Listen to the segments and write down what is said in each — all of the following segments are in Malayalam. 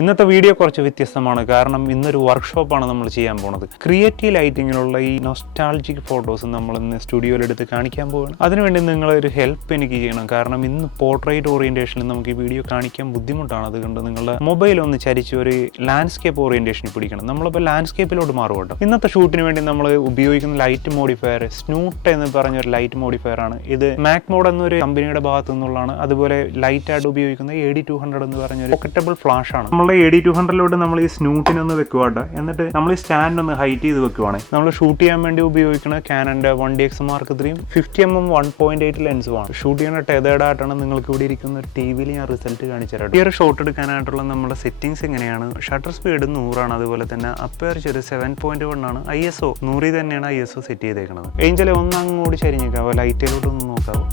ഇന്നത്തെ വീഡിയോ കുറച്ച് വ്യത്യസ്തമാണ്. കാരണം ഇന്നൊരു വർക്ക്ഷോപ്പാണ് നമ്മൾ ചെയ്യാൻ പോകുന്നത്. ക്രിയേറ്റീവ് ലൈറ്റിങ്ങിലുള്ള ഈ നൊസ്റ്റാൾജിക് ഫോട്ടോസ് നമ്മൾ ഇന്ന് സ്റ്റുഡിയോയിലെടുത്ത് കാണിക്കാൻ പോവുകയാണ്. അതിനുവേണ്ടി നിങ്ങളൊരു ഹെൽപ്പ് എനിക്ക് ചെയ്യണം. കാരണം ഇന്ന് പോർട്രേറ്റ് ഓറിയന്റേഷനിൽ നമുക്ക് ഈ വീഡിയോ കാണിക്കാൻ ബുദ്ധിമുട്ടാണ്. അതുകൊണ്ട് നിങ്ങളുടെ മൊബൈൽ ഒന്ന് ചരിച്ച് ഒരു ലാൻഡ്സ്കേപ്പ് ഓറിയന്റേഷനിൽ പിടിക്കണം. നമ്മളിപ്പോൾ ലാൻഡ്സ്കേപ്പിലോട്ട് മാറുകട്ടോ. ഇന്നത്തെ ഷൂട്ടിന് വേണ്ടി നമ്മൾ ഉപയോഗിക്കുന്ന ലൈറ്റ് മോഡിഫയർ സ്നൂട്ട് എന്ന് പറഞ്ഞൊരു ലൈറ്റ് മോഡിഫയർ ആണ്. ഇത് മാക്മോഡ് എന്നൊരു കമ്പനിയുടെ ഭാഗത്തു നിന്നുള്ളതാണ്. അതുപോലെ ലൈറ്റ് ആയിട്ട് ഉപയോഗിക്കുന്ന AD200 എന്ന് പറഞ്ഞൊരു പോക്കറ്റബിൾ ഫ്ലാഷ് ആണ്. നമ്മുടെ AD200 നമ്മൾ ഈ സ്നൂട്ടിനൊന്ന് വെക്കുവാട്ടോ. എന്നിട്ട് നമ്മൾ ഈ സ്റ്റാൻഡ് ഒന്ന് ഹൈറ്റ് ചെയ്ത് വെക്കുവാണ്. നമ്മൾ ഷൂട്ട് ചെയ്യാൻ വേണ്ടി ഉപയോഗിക്കുന്ന കാനന്റെ 1DX Mark III 50mm 1.8 ലെൻസുമാണ്. ഷൂട്ട് ചെയ്യുന്ന ടെതേർഡ് ആയിട്ടാണ് നിങ്ങൾക്ക് ഇവിടെ ഇരിക്കുന്ന ഒരു ടിവിയിൽ ഞാൻ റിസൾട്ട് കാണിച്ചു തരാം. ഈ ഒരു ഷോട്ട് എടുക്കാനായിട്ടുള്ള നമ്മുടെ സെറ്റിംഗ്സ് എങ്ങനെയാണ്? ഷട്ടർ സ്പീഡ് 100 ആണ്. അതുപോലെ തന്നെ അപ്പേർച്ചർ 7.1 ആണ്. ISO 100 തന്നെയാണ് ISO സെറ്റ് ചെയ്തേക്കുന്നത്. ഏഞ്ചലെ ഒന്ന് അങ്ങോട്ട് ചരിഞ്ഞേക്കാവോ, ലൈറ്റിലോട്ട് ഒന്ന് നോക്കാവോ.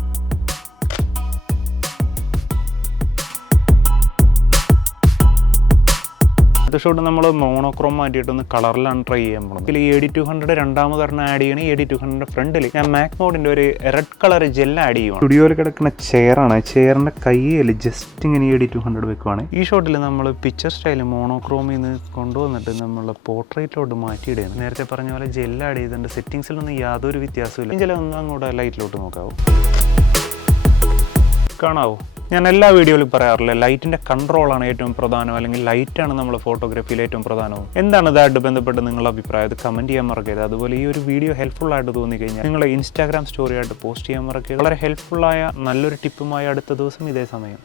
അടുത്ത ഷോട്ട് നമ്മൾ മോണോക്രോം മാറ്റിയിട്ടൊന്ന് കളറിലാണ് ട്രൈ ചെയ്യാൻ പോകുന്നത്. ഇതിൽ AD200 രണ്ടാമതൊരെണ്ണം ആഡ് ചെയ്യണം. AD200 ഫ്രണ്ടിൽ ഞാൻ മാക്മോഡിന്റെ ഒരു റെഡ് കളർ ജെൽ ആഡ് ചെയ്യുവാണ്. സ്റ്റുഡിയോയിൽ കിടക്കുന്ന ചെയറാണ്. ചെയറിന്റെ കയ്യിൽ ജസ്റ്റ് ഇങ്ങനെ AD200 വെക്കുവാണ്. ഈ ഷോട്ടിൽ നമ്മൾ പിക്ചർ സ്റ്റൈൽ മോണോക്രോമിൽ നിന്ന് കൊണ്ടുവന്നിട്ട് നമ്മൾ പോർട്രേറ്റിലോട്ട് മാറ്റിയിടുകയാണ്. നേരത്തെ പറഞ്ഞ പോലെ ജെൽ ആഡ് ചെയ്തിട്ടുണ്ട്. സെറ്റിംഗ്സിലൊന്നും യാതൊരു വ്യത്യാസമില്ല. ചില ഒന്ന് അങ്ങോട്ട് ലൈറ്റിലോട്ട് നോക്കാവോ, കാണാവോ? ഞാൻ എല്ലാ വീഡിയോയിലും പറയാറില്ല, ലൈറ്റിൻ്റെ കൺട്രോളാണ് ഏറ്റവും പ്രധാനം, അല്ലെങ്കിൽ ലൈറ്റാണ് നമ്മൾ ഫോട്ടോഗ്രാഫിയിൽ ഏറ്റവും പ്രധാനവും. എന്താണ് ഇതായിട്ട് ബന്ധപ്പെട്ട് നിങ്ങളുടെ അഭിപ്രായം? അത് കമൻറ്റ് ചെയ്യാൻ മറക്കരുത്. അതുപോലെ ഈ ഒരു വീഡിയോ ഹെൽപ്ഫുൾ ആയിട്ട് തോന്നിക്കഴിഞ്ഞാൽ നിങ്ങളുടെ ഇൻസ്റ്റാഗ്രാം സ്റ്റോറി ആയിട്ട് പോസ്റ്റ് ചെയ്യാൻ മറക്കരുത്. വളരെ ഹെൽപ്ഫുള്ളായ നല്ലൊരു ടിപ്പുമായി അടുത്ത ദിവസം ഇതേ സമയം